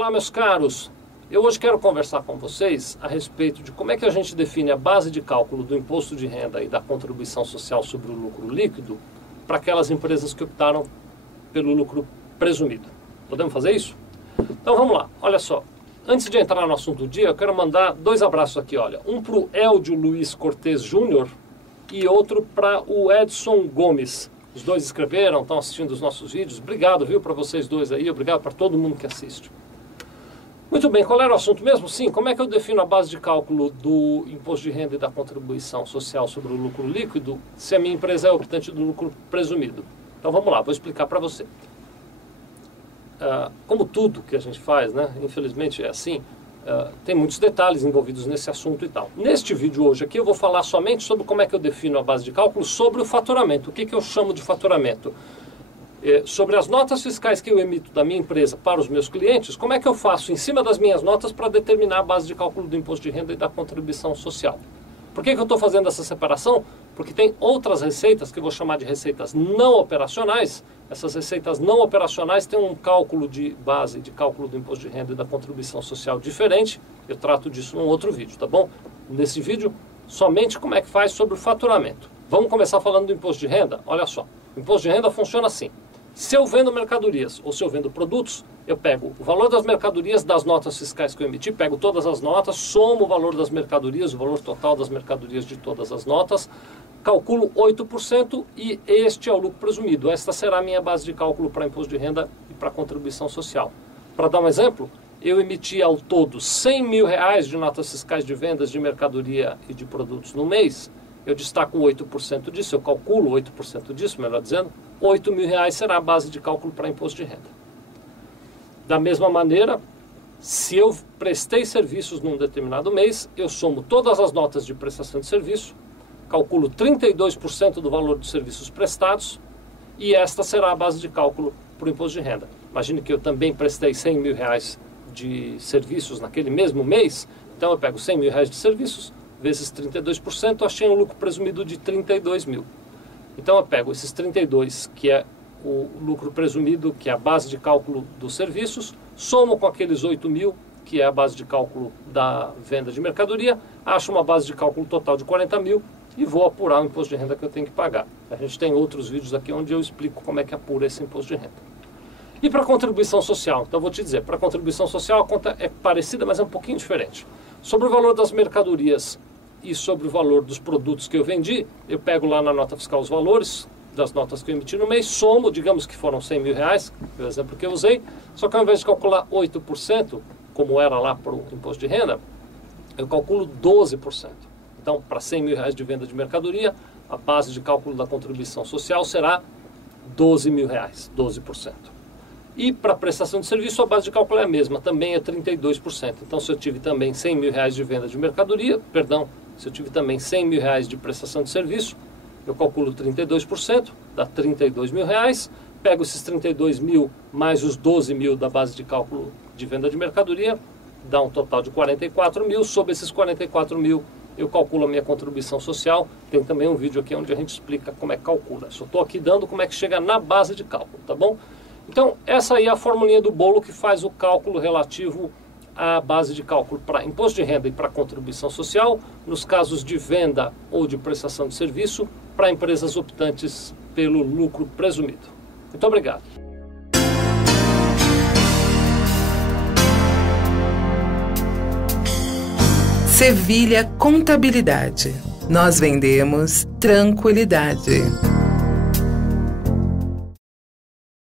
Olá, meus caros. Eu hoje quero conversar com vocês a respeito de como é que a gente define a base de cálculo do imposto de renda e da contribuição social sobre o lucro líquido para aquelas empresas que optaram pelo lucro presumido. Podemos fazer isso? Então vamos lá, olha só. Antes de entrar no assunto do dia, eu quero mandar 2 abraços aqui, olha. Um para o Eldio Luiz Cortez Júnior e outro para o Edson Gomes. Os dois escreveram, estão assistindo os nossos vídeos. Obrigado, viu, para vocês dois aí. Obrigado para todo mundo que assiste. Muito bem, qual era o assunto mesmo? Sim, como é que eu defino a base de cálculo do imposto de renda e da contribuição social sobre o lucro líquido se a minha empresa é optante do lucro presumido? Então vamos lá, vou explicar para você. Como tudo que a gente faz, né, infelizmente é assim, tem muitos detalhes envolvidos nesse assunto e tal. Neste vídeo hoje aqui eu vou falar somente sobre como é que eu defino a base de cálculo sobre o faturamento. O que eu chamo de faturamento? Sobre as notas fiscais que eu emito da minha empresa para os meus clientes, como é que eu faço em cima das minhas notas para determinar a base de cálculo do imposto de renda e da contribuição social? Por que eu estou fazendo essa separação? Porque tem outras receitas que eu vou chamar de receitas não operacionais. Essas receitas não operacionais têm um cálculo de base de cálculo do imposto de renda e da contribuição social diferente. Eu trato disso num outro vídeo, tá bom? Nesse vídeo, somente como é que faz sobre o faturamento. Vamos começar falando do imposto de renda? Olha só, o imposto de renda funciona assim. Se eu vendo mercadorias ou se eu vendo produtos, eu pego o valor das mercadorias das notas fiscais que eu emiti, pego todas as notas, somo o valor das mercadorias, o valor total das mercadorias de todas as notas, calculo 8% e este é o lucro presumido. Esta será a minha base de cálculo para imposto de renda e para contribuição social. Para dar um exemplo, eu emiti ao todo R$100 mil de notas fiscais de vendas de mercadoria e de produtos no mês. Eu destaco 8% disso, eu calculo 8% disso, melhor dizendo, R$8 mil será a base de cálculo para imposto de renda. Da mesma maneira, se eu prestei serviços num determinado mês, eu somo todas as notas de prestação de serviço, calculo 32% do valor dos serviços prestados e esta será a base de cálculo para o imposto de renda. Imagine que eu também prestei R$100 mil de serviços naquele mesmo mês, então eu pego R$100 mil de serviços, vezes 32%, achei um lucro presumido de 32 mil. Então eu pego esses 32, que é o lucro presumido, que é a base de cálculo dos serviços, somo com aqueles 8 mil, que é a base de cálculo da venda de mercadoria, acho uma base de cálculo total de 40 mil e vou apurar o imposto de renda que eu tenho que pagar. A gente tem outros vídeos aqui onde eu explico como é que apura esse imposto de renda. E para a contribuição social? Então eu vou te dizer, para a contribuição social a conta é parecida, mas é um pouquinho diferente. Sobre o valor das mercadorias e sobre o valor dos produtos que eu vendi, eu pego lá na nota fiscal os valores das notas que eu emiti no mês, somo, digamos que foram R$100 mil, pelo exemplo que eu usei, só que ao invés de calcular 8%, como era lá para o imposto de renda, eu calculo 12%. Então, para R$100 mil de venda de mercadoria, a base de cálculo da contribuição social será R$12 mil, 12%. E para prestação de serviço, a base de cálculo é a mesma, também é 32%. Então, se eu tive também R$100 mil de venda de mercadoria, se eu tive também R$100 mil de prestação de serviço, eu calculo 32%, dá R$32 mil, pego esses 32 mil mais os 12 mil da base de cálculo de venda de mercadoria, dá um total de 44 mil, sobre esses 44 mil eu calculo a minha contribuição social, tem também um vídeo aqui onde a gente explica como é que calcula, só estou aqui dando como é que chega na base de cálculo, tá bom? Então essa aí é a formulinha do bolo que faz o cálculo relativo a base de cálculo para imposto de renda e para contribuição social, nos casos de venda ou de prestação de serviço, para empresas optantes pelo lucro presumido. Muito obrigado. Sevilha Contabilidade. Nós vendemos tranquilidade.